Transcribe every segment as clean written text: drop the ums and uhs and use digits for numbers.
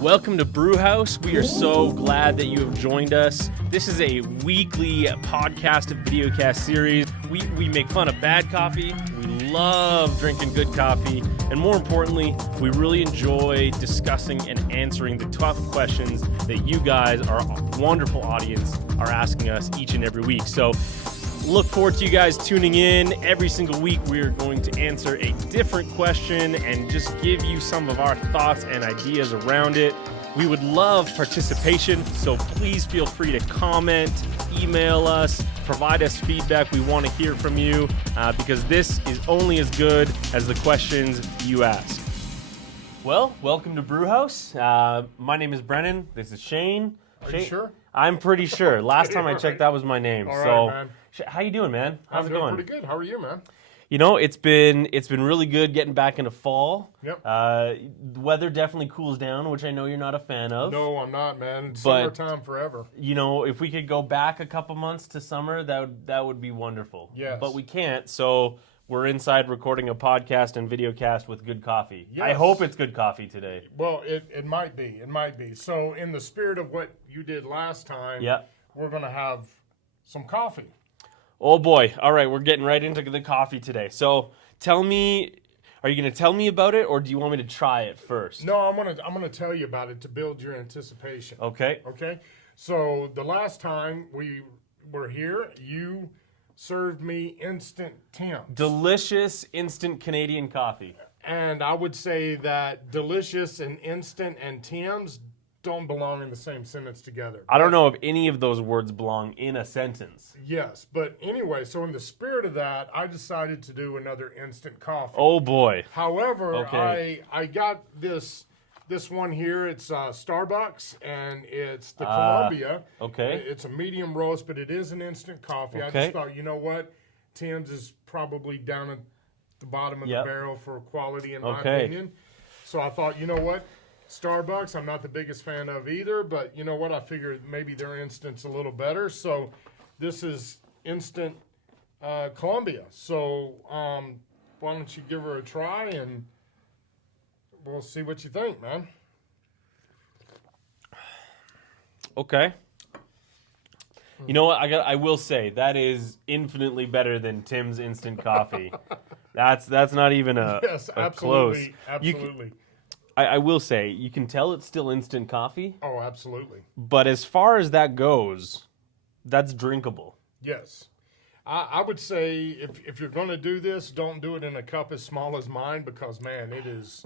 Welcome to Brew House. We are so glad that you have joined us. This is a weekly podcast and videocast series. We make fun of bad coffee. We love drinking good coffee. And more importantly, we really enjoy discussing and answering the tough questions that you guys, our wonderful audience, are asking us each and every week. So look forward to you guys tuning in. Every single week, we are going to answer a different question and just give you some of our thoughts and ideas around it. We would love participation, so please feel free to comment, email us, provide us feedback. We want to hear from you because this is only as good as the questions you ask. Well, welcome to Brew House. My name is Brennan. This is Shane. Are you sure? I'm pretty sure. Last time I checked, that was my name. All right, man. How you doing, man? How's it going? I'm doing pretty good. How are you, man? You know, it's been really good getting back into fall. Yep. The weather definitely cools down, which I know you're not a fan of. No, I'm not, man. It's But- summertime forever. You know, if we could go back a couple months to summer, that would be wonderful. Yes. But we can't, so we're inside recording a podcast and videocast with good coffee. Yes. I hope it's good coffee today. Well, it might be. It might be. So in the spirit of what you did last time, Yeah. we're going to have some coffee. Oh boy. All right, we're getting right into the coffee today. So tell me, are you going to tell me about it, or do you want me to try it first? No, I'm gonna tell you about it to build your anticipation. Okay. Okay? So the last time we were here, you served me instant Tim's. Delicious instant Canadian coffee. And I would say that delicious and instant and Tim's don't belong in the same sentence together. I don't know if any of those words belong in a sentence. Yes, but anyway, so in the spirit of that, I decided to do another instant coffee. Oh boy. However, Okay. I got this one here. It's Starbucks, and it's the Columbia. Okay. It's a medium roast, but it is an instant coffee. I Okay. just thought, you know what? Tim's is probably down at the bottom of Yep. the barrel for quality, in my Okay. opinion. So I thought, you know what? Starbucks, I'm not the biggest fan of either, but you know what? I figured maybe their instant's a little better. So this is instant Columbia. So why don't you give her a try, and we'll see what you think, man. Okay. You know what? I will say that is infinitely better than Tim's instant coffee. That's not even a Yes, a absolutely, close. absolutely. I will say you can tell it's still instant coffee, Oh, absolutely. but as far as that goes, that's drinkable. Yes. I would say if you're going to do this, don't do it in a cup as small as mine because, man, it is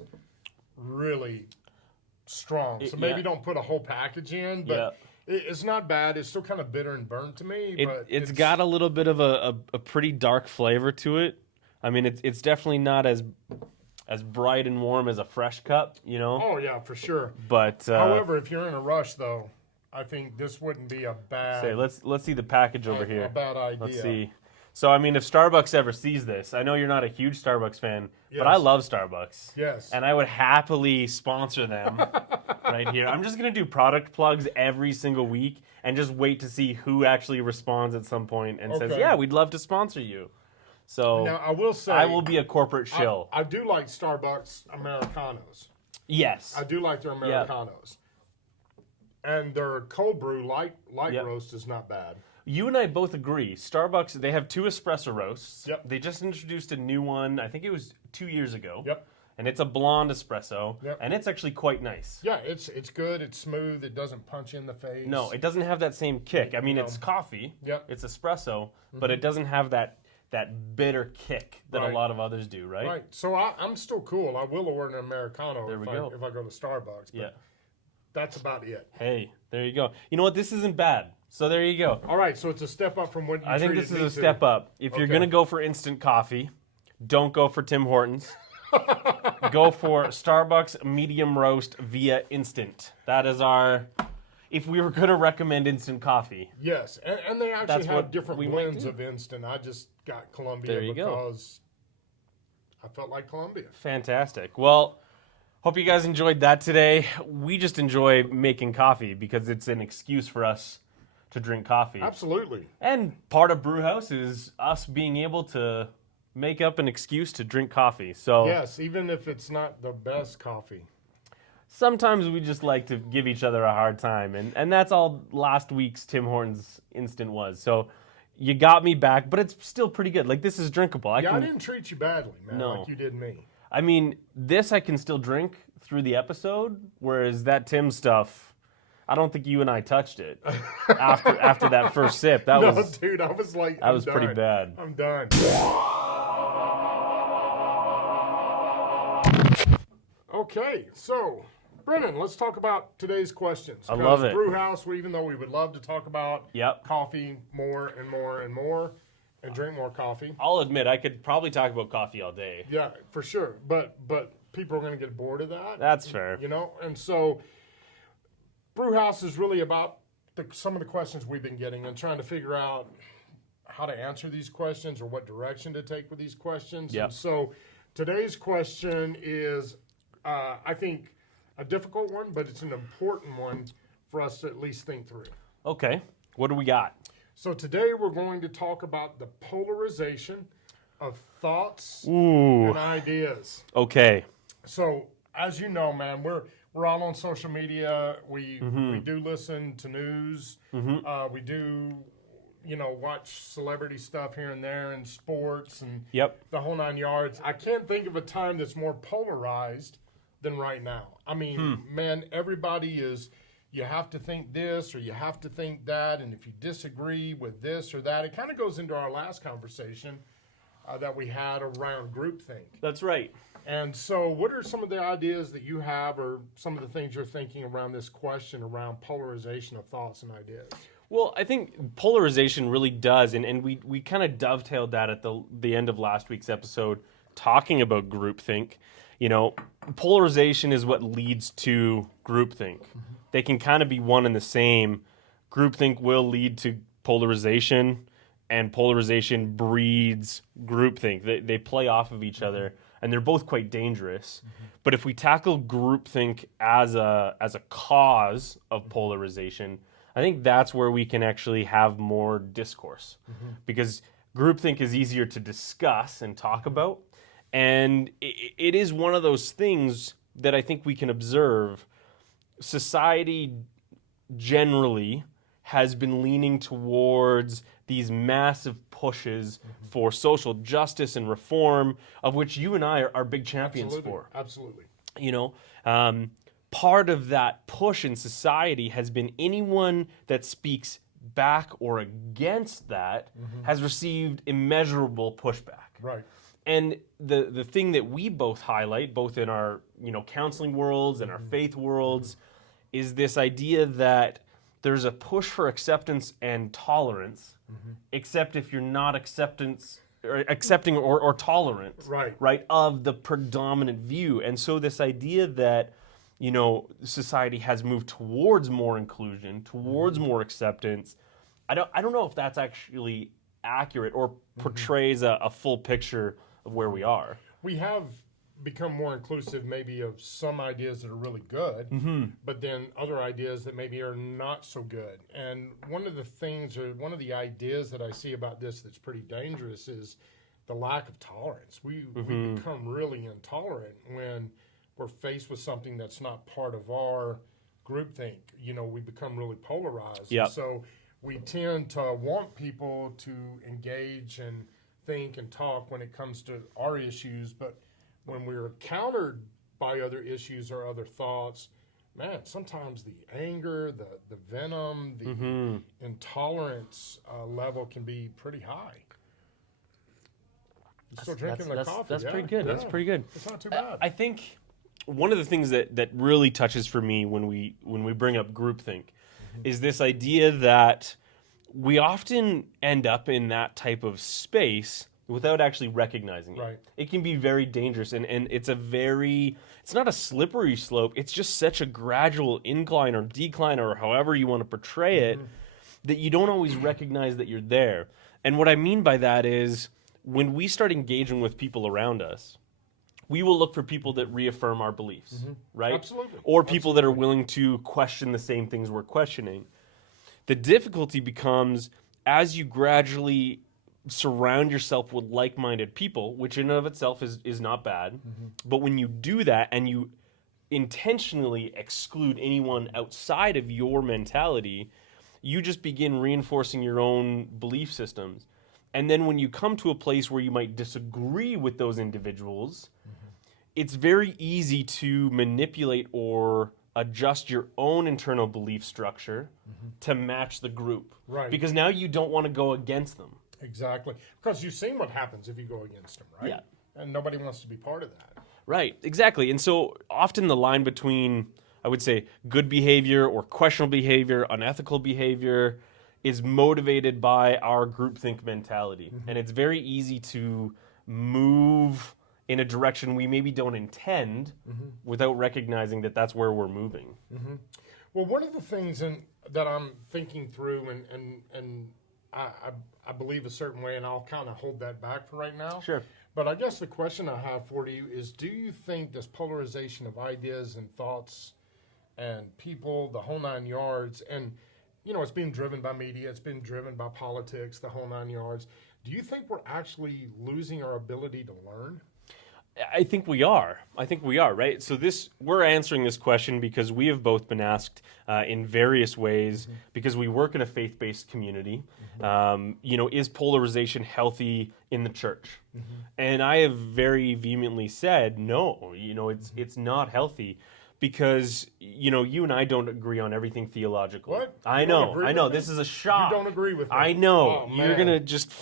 really strong. So maybe Yeah. don't put a whole package in, but it's not bad. It's still kind of bitter and burnt to me. But It's got a little bit of a pretty dark flavor to it. I mean, it's definitely not as bright and warm as a fresh cup, you know. Oh, yeah, for sure. But However, if you're in a rush, though, I think this wouldn't be a bad, say, let's see the package over here. a bad idea. Let's see. So, I mean, if Starbucks ever sees this, I know you're not a huge Starbucks fan, but I Yes. love Starbucks. Yes. And I would happily sponsor them right here. I'm just going to do product plugs every single week and just wait to see who actually responds at some point and says, Okay. yeah, we'd love to sponsor you. So Now, I will say, I will be a corporate shill. I do like Starbucks Americanos. Yes. I do like their Americanos. And their cold brew light Yep. roast is not bad. You and I both agree. Starbucks, they have 2 espresso roasts. Yep. They just introduced a new one, I think it was 2 years ago. Yep. And it's a blonde espresso. Yep. And it's actually quite nice. Yeah, it's good. It's smooth. It doesn't punch you in the face. No, it doesn't have that same kick. I mean, No. it's coffee. Yep. It's espresso, but it doesn't have that bitter kick that a Right. lot of others do, right? Right. So I'm still cool. I will order an Americano There we if go. I go to Starbucks. But Yeah. that's about it. Hey, there you go. You know what? This isn't bad. So there you go. All right. So it's a step up from what you I think treated this is me a to. step up. If you're Okay. going to go for instant coffee, don't go for Tim Hortons. Go for Starbucks medium roast via instant. That is our, if we were going to recommend instant coffee. Yes, and they actually That's have what different we might blends do. of instant. I just got Columbia There you go. because I felt like Columbia. Fantastic. Well, hope you guys enjoyed that today. We just enjoy making coffee because it's an excuse for us to drink coffee. Absolutely. And part of Brew House is us being able to make up an excuse to drink coffee. So Yes, even if it's not the best coffee. sometimes we just like to give each other a hard time, and that's all last week's Tim Hortons instant was. So you got me back, but it's still pretty good. Like, this is drinkable. I didn't treat you badly, man, No. like you did me. I mean, this I can still drink through the episode, whereas that Tim stuff, I don't think you and I touched it after that first sip. That was dude, I was like, that was pretty bad. I'm done. Okay, so Brennan, let's talk about today's questions. I love it. Brew House, even though we would love to talk about Yep. coffee more and more and more, and drink more coffee. I'll admit, I could probably talk about coffee all day. Yeah, for sure. But people are going to get bored of that. That's fair. You know, and so Brew House is really about some of the questions we've been getting and trying to figure out how to answer these questions or what direction to take with these questions. Yep. And so today's question is, I think, a difficult one, but it's an important one for us to at least think through. Okay, what do we got? So today we're going to talk about the polarization of thoughts Ooh. and ideas. Okay. So as you know, man, we're all on social media. We do listen to news. We do, watch celebrity stuff here and there and sports and the whole 9 yards. I can't think of a time that's more polarized than right now. I mean, man, everybody is, you have to think this or you have to think that, and if you disagree with this or that, it kind of goes into our last conversation that we had around groupthink. That's right. And so what are some of the ideas that you have or some of the things you're thinking around this question around polarization of thoughts and ideas? Well, I think polarization really does, and we kind of dovetailed that at the end of last week's episode talking about groupthink. Polarization is what leads to groupthink. They can kind of be one and the same. Groupthink will lead to polarization, and polarization breeds groupthink. They play off of each other, and they're both quite dangerous. But if we tackle groupthink as a cause of polarization, I think that's where we can actually have more discourse. Because groupthink is easier to discuss and talk about, and it is one of those things that I think we can observe. Society generally has been leaning towards these massive pushes for social justice and reform, of which you and I are big champions for. Absolutely. Part of that push in society has been anyone that speaks back or against that has received immeasurable pushback. Right. And the thing that we both highlight, both in our counseling worlds and our faith worlds, is this idea that there's a push for acceptance and tolerance, except if you're not accepting or tolerant, right, of the predominant view. And so this idea that society has moved towards more inclusion, towards more acceptance, I don't know if that's actually accurate or portrays a full picture of where we are. We have become more inclusive maybe of some ideas that are really good, but then other ideas that maybe are not so good. And one of the things, or one of the ideas that I see about this that's pretty dangerous is the lack of tolerance. We become really intolerant when we're faced with something that's not part of our groupthink. We become really polarized. Yep. And so we tend to want people to engage and think and talk when it comes to our issues, but when we're countered by other issues or other thoughts, man, sometimes the anger, the venom, the intolerance level can be pretty high. Still drinking the coffee. That's pretty good. Yeah. That's pretty good. It's not too bad. I think one of the things that really touches for me when we bring up groupthink is this idea that we often end up in that type of space without actually recognizing it. Right. It can be very dangerous, and it's not a slippery slope, it's just such a gradual incline or decline or however you want to portray it, that you don't always recognize that you're there. And what I mean by that is when we start engaging with people around us, we will look for people that reaffirm our beliefs, right? Absolutely. Or people that are willing to question the same things we're questioning. The difficulty becomes as you gradually surround yourself with like-minded people, which in and of itself is not bad, but when you do that and you intentionally exclude anyone outside of your mentality, you just begin reinforcing your own belief systems. And then when you come to a place where you might disagree with those individuals, it's very easy to manipulate or adjust your own internal belief structure to match the group. Right. Because now you don't want to go against them. Exactly. Because you've seen what happens if you go against them, right? Yeah. And nobody wants to be part of that. Right, exactly. And so often the line between, I would say, good behavior or questionable behavior, unethical behavior, is motivated by our groupthink mentality. And it's very easy to move in a direction we maybe don't intend without recognizing that that's where we're moving. Well, one of the things that I'm thinking through, and I believe a certain way, and I'll kind of hold that back for right now. Sure. But I guess the question I have for you is, do you think this polarization of ideas and thoughts and people, the whole nine yards, and, you know, it's being driven by media, it's been driven by politics, the whole nine yards. Do you think we're actually losing our ability to learn? I think we are, right? So we're answering this question because we have both been asked in various ways, because we work in a faith-based community. Is polarization healthy in the church? And I have very vehemently said, no, it's not healthy. Because, you and I don't agree on everything theologically. What? I know. This is a shock. You don't agree with me? I know. Oh, You're going to just...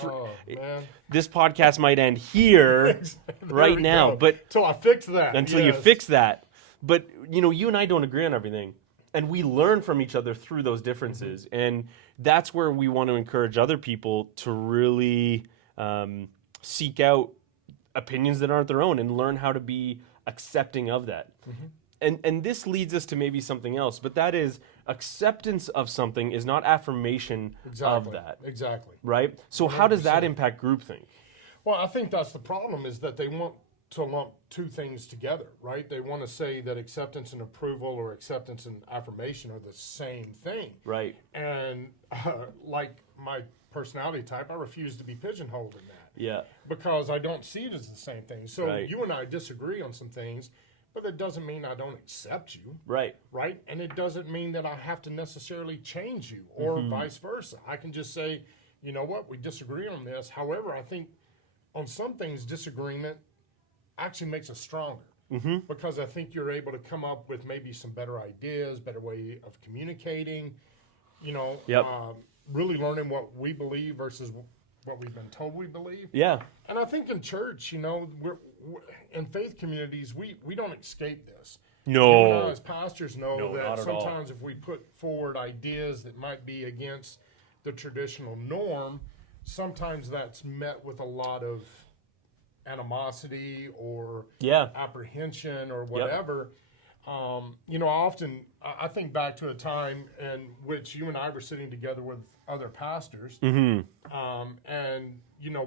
man. This podcast might end here right now. Go. But until I fix that. Until you fix that. But, you and I don't agree on everything. And we learn from each other through those differences. And that's where we want to encourage other people to really seek out opinions that aren't their own and learn how to be accepting of that. And this leads us to maybe something else, but that is acceptance of something is not affirmation of that. Exactly. Right? So 100%. How does that impact groupthink? Well, I think that's the problem, is that they want to lump two things together, right? They want to say that acceptance and approval or acceptance and affirmation are the same thing. Right. And like my personality type, I refuse to be pigeonholed in that. Yeah. Because I don't see it as the same thing. So Right. you and I disagree on some things, but that doesn't mean I don't accept you. Right. Right? And it doesn't mean that I have to necessarily change you, or vice versa. I can just say, you know what, we disagree on this. However, I think on some things, disagreement actually makes us stronger. Because I think you're able to come up with maybe some better ideas, better way of communicating, really learning what we believe versus what we've been told we believe. Yeah. And I think in church, we're in faith communities, we don't escape this. No. You and I, as pastors, know No, not that at sometimes if we put forward ideas that might be against the traditional norm, sometimes that's met with a lot of animosity or apprehension or whatever. I think back to a time in which you and I were sitting together with other pastors, and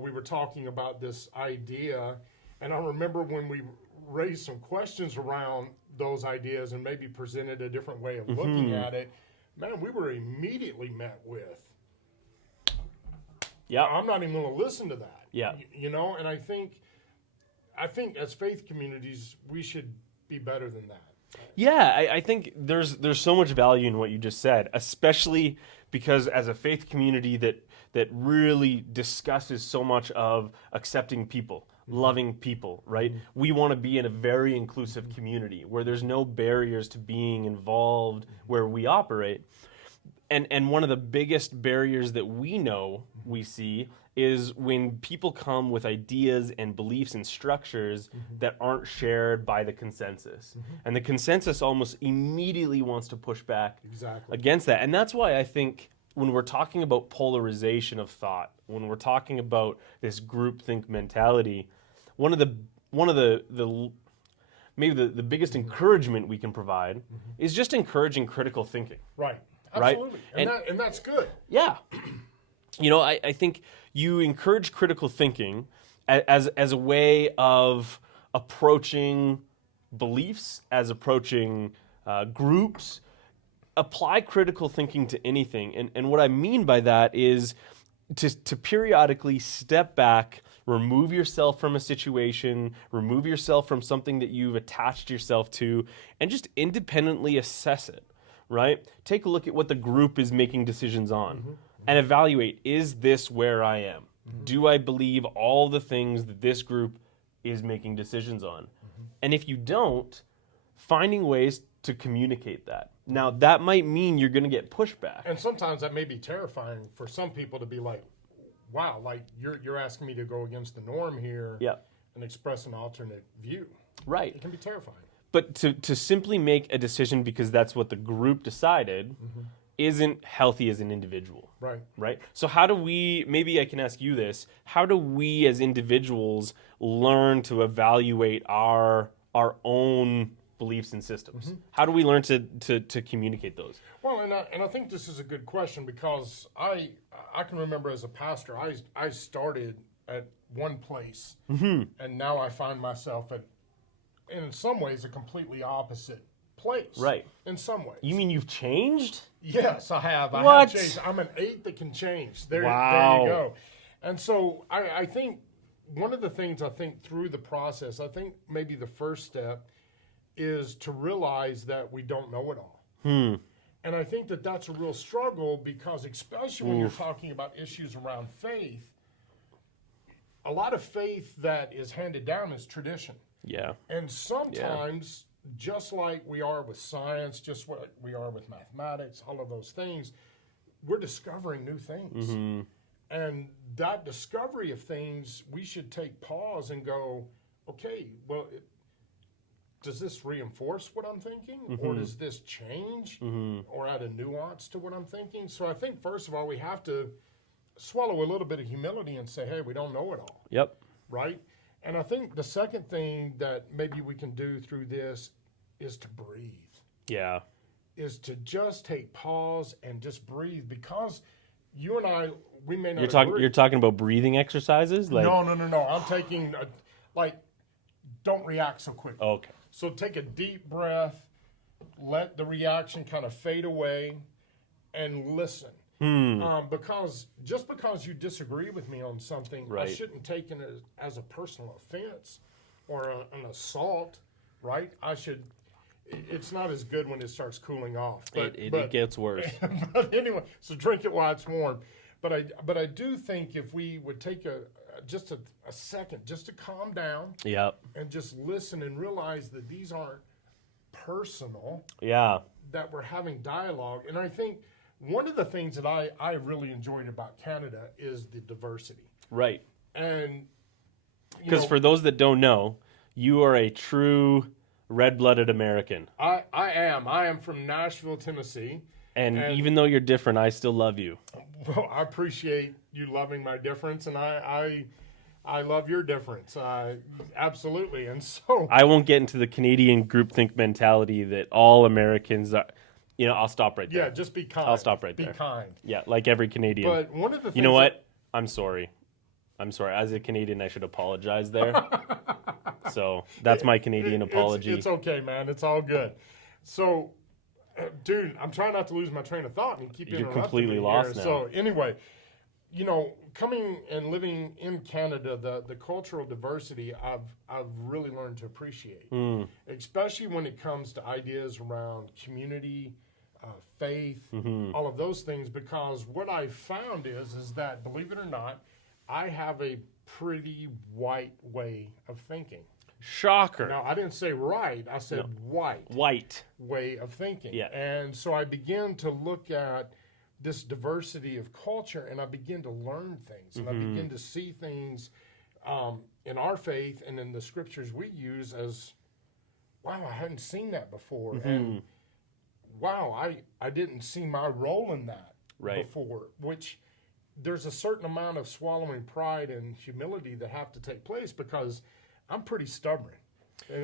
we were talking about this idea, and I remember when we raised some questions around those ideas and maybe presented a different way of looking at it, man, we were immediately met with, I'm not even going to listen to that. Yeah. And I think as faith communities, we should be better than that. Yeah, I think there's so much value in what you just said, especially because as a faith community that really discusses so much of accepting people, loving people, right? We want to be in a very inclusive community where there's no barriers to being involved where we operate. And one of the biggest barriers that we see is when people come with ideas and beliefs and structures that aren't shared by the consensus. And the consensus almost immediately wants to push back against that. And that's why I think when we're talking about polarization of thought, when we're talking about this groupthink mentality, one of the maybe the biggest encouragement we can provide is just encouraging critical thinking. Right. Absolutely. Right? And that's good. Yeah. I think you encourage critical thinking as a way of approaching beliefs, as approaching groups. Apply critical thinking to anything. And what I mean by that is to periodically step back, remove yourself from a situation, remove yourself from something that you've attached yourself to, and just independently assess it, right? Take a look at what the group is making decisions on and evaluate, is this where I am? Do I believe all the things that this group is making decisions on? And if you don't, finding ways to communicate that. Now, that might mean you're going to get pushback. And sometimes that may be terrifying for some people to be like, wow, like you're asking me to go against the norm here and express an alternate view. Right. It can be terrifying. But to simply make a decision because that's what the group decided isn't healthy as an individual. Right. Right? So how do we, maybe I can ask you this, how do we as individuals learn to evaluate our own beliefs and systems? How do we learn to communicate those? Well, and I think this is a good question because I can remember as a pastor, I started at one place and now I find myself at, in some ways, a completely opposite place. Right. In some ways. You mean you've changed? Yes, I have. I What? have changed. I'm an 8 that can change. There you Wow. go. And so I think one of the things I think through the process, I think maybe the first step is to realize that we don't know it all. And I think that that's a real struggle because especially when you're talking about issues around faith, a lot of faith that is handed down is tradition. Yeah. And sometimes, just like we are with science, just like we are with mathematics, all of those things, we're discovering new things. And that discovery of things, we should take pause and go, okay, well, does this reinforce what I'm thinking? Or does this change or add a nuance to what I'm thinking? So I think, first of all, we have to swallow a little bit of humility and say, hey, we don't know it all. Yep. Right? And I think the second thing that maybe we can do through this is to breathe. Yeah. Is to just take pause and just breathe, because you and I, we may not agree. You're talking about breathing exercises? Like, No. I'm taking, don't react so quickly. okay. So take a deep breath, let the reaction kind of fade away, and listen. Because just because you disagree with me on something, I Right. shouldn't take it as a personal offense or an assault, right? It's not as good when it starts cooling off. But It gets worse. but anyway, so drink it while it's warm. But I do think if we would take just a second just to calm down Yep. and just listen and realize that these aren't personal, Yeah. that we're having dialogue. And I think one of the things that I really enjoyed about Canada is the diversity. Right. And Because for those that don't know, you are a true red-blooded American. I am from Nashville, Tennessee. And even though you're different, I still love you. Well, I appreciate you loving my difference, and I love your difference. Absolutely. And so I won't get into the Canadian groupthink mentality that all Americans are. I'll stop right there. yeah, just be kind. I'll stop right be there. Be kind. Yeah, like every Canadian. But one of the things You know what? I'm sorry. As a Canadian, I should apologize there. So that's my Canadian apology. It's okay, man. It's all good. So, dude, I'm trying not to lose my train of thought and keep You're interrupting completely me lost here. now. So anyway, coming and living in Canada, the cultural diversity I've really learned to appreciate, especially when it comes to ideas around community, faith, all of those things. Because what I've found is that, believe it or not, I have a pretty white way of thinking. Shocker. Now, I didn't say right, I said white way of thinking. Yeah. And so I began to look at this diversity of culture, and I begin to learn things, and I begin to see things in our faith and in the scriptures we use as, wow, I hadn't seen that before. And wow, I didn't see my role in that before, which there's a certain amount of swallowing pride and humility that have to take place, because I'm pretty stubborn,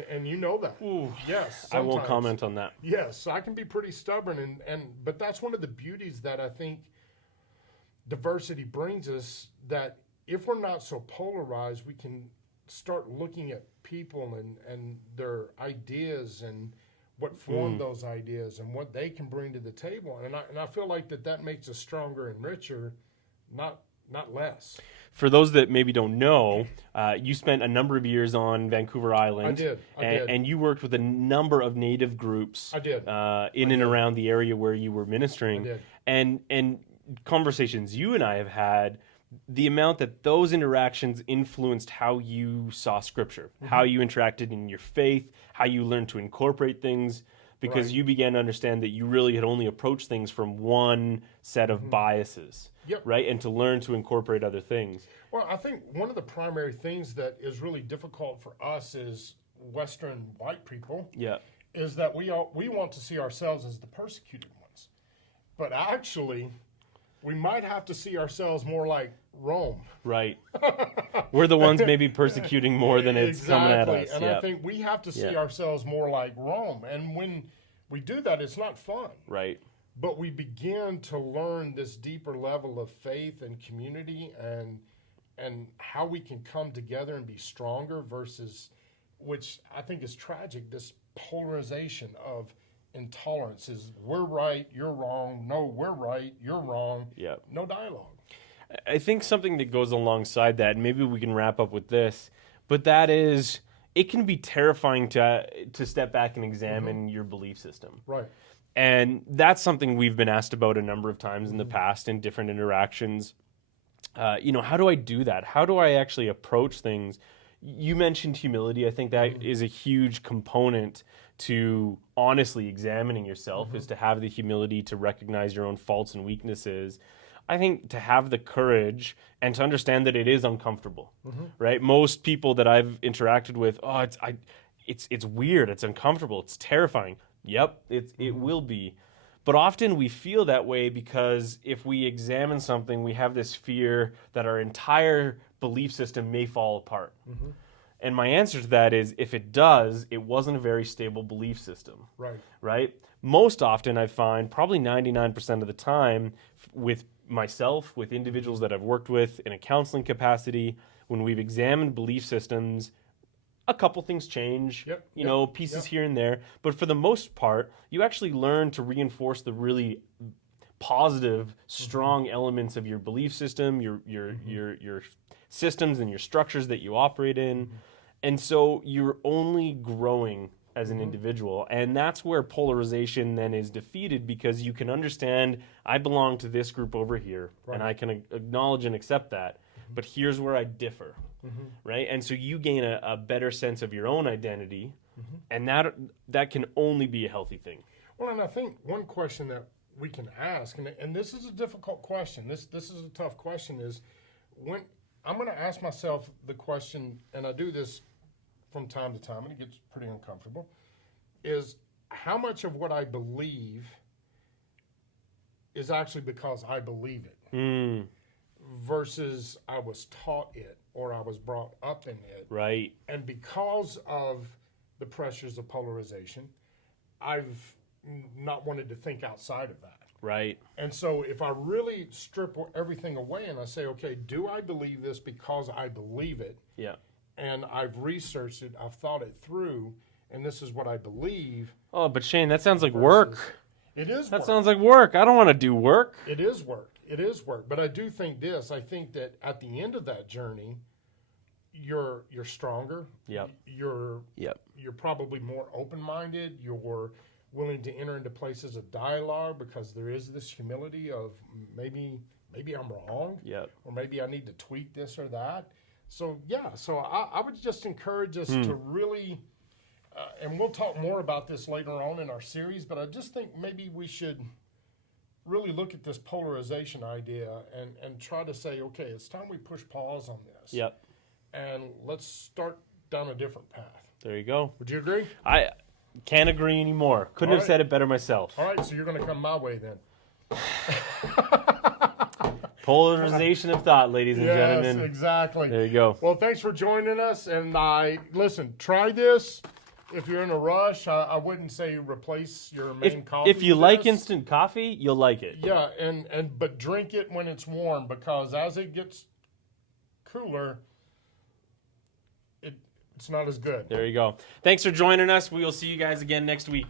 and you know that. Ooh, yes, I won't sometimes. comment on that. Yes, I can be pretty stubborn, but that's one of the beauties that I think diversity brings us, that if we're not so polarized, we can start looking at people and their ideas and what form those ideas and what they can bring to the table. And I feel like that makes us stronger and richer, not not less. For those that maybe don't know, you spent a number of years on Vancouver Island. I did. And you worked with a number of native groups. I did. In and around the area where you were ministering. I did. And conversations you and I have had, the amount that those interactions influenced how you saw Scripture, how you interacted in your faith, how you learned to incorporate things, because you began to understand that you really had only approached things from one set of biases, right? And to learn to incorporate other things. Well, I think one of the primary things that is really difficult for us as Western white people is that we want to see ourselves as the persecuted ones. But actually, we might have to see ourselves more like Rome. Right. We're the ones maybe persecuting more than it's coming at us. And I think we have to see ourselves more like Rome. And when we do that, it's not fun. Right. But we begin to learn this deeper level of faith and community and how we can come together and be stronger versus, which I think is tragic, this polarization of intolerance is we're right, you're wrong. No, we're right, you're wrong. Yeah. No dialogue. I think something that goes alongside that, and maybe we can wrap up with this, but that is, it can be terrifying to step back and examine your belief system. Right. And that's something we've been asked about a number of times in the past in different interactions. How do I do that? How do I actually approach things? You mentioned humility. I think that is a huge component to honestly examining yourself, is to have the humility to recognize your own faults and weaknesses. I think to have the courage and to understand that it is uncomfortable, right? Most people that I've interacted with, it's weird, it's uncomfortable, it's terrifying. Yep, it will be. But often we feel that way because if we examine something, we have this fear that our entire belief system may fall apart. And my answer to that is, if it does, it wasn't a very stable belief system. Right? Most often I find, probably 99% of the time, with myself, with individuals that I've worked with in a counseling capacity, when we've examined belief systems, a couple things change, pieces here and there. But for the most part, you actually learn to reinforce the really positive, strong elements of your belief system, your systems and your structures that you operate in. And so you're only growing as an individual. And that's where polarization then is defeated, because you can understand, I belong to this group over here, and I can acknowledge and accept that. But here's where I differ, right? And so you gain a better sense of your own identity, and that can only be a healthy thing. Well, and I think one question that we can ask, and this is a difficult question, this is a tough question, is when I'm going to ask myself the question, and I do this from time to time, and it gets pretty uncomfortable, is how much of what I believe is actually because I believe it versus I was taught it or I was brought up in it. Right. And because of the pressures of polarization, I've not wanted to think outside of that. Right. And so if I really strip everything away and I say, okay, do I believe this because I believe it? Yeah. And I've researched it, I've thought it through, and this is what I believe. Oh, but Shane, that sounds like work. It is That work. sounds like work. I don't want to do work. It is work. It is work. But I do think this. I think that at the end of that journey, you're stronger. Yep. You're probably more open-minded. You're willing to enter into places of dialogue because there is this humility of maybe I'm wrong. Yep. Or maybe I need to tweak this or that. So, I would just encourage us to really, and we'll talk more about this later on in our series, but I just think maybe we should really look at this polarization idea and try to say, okay, it's time we push pause on this. Yep. And let's start down a different path. There you go. Would you agree? I can't agree anymore. Couldn't have said it better myself. All right, so you're going to come my way then. Polarization of thought, ladies and gentlemen. Yes, exactly. There you go. Well, thanks for joining us. And listen, try this. If you're in a rush, I wouldn't say replace your main coffee. If you with like this. instant coffee, you'll like it. Yeah, but drink it when it's warm, because as it gets cooler, it's not as good. There you go. Thanks for joining us. We will see you guys again next week.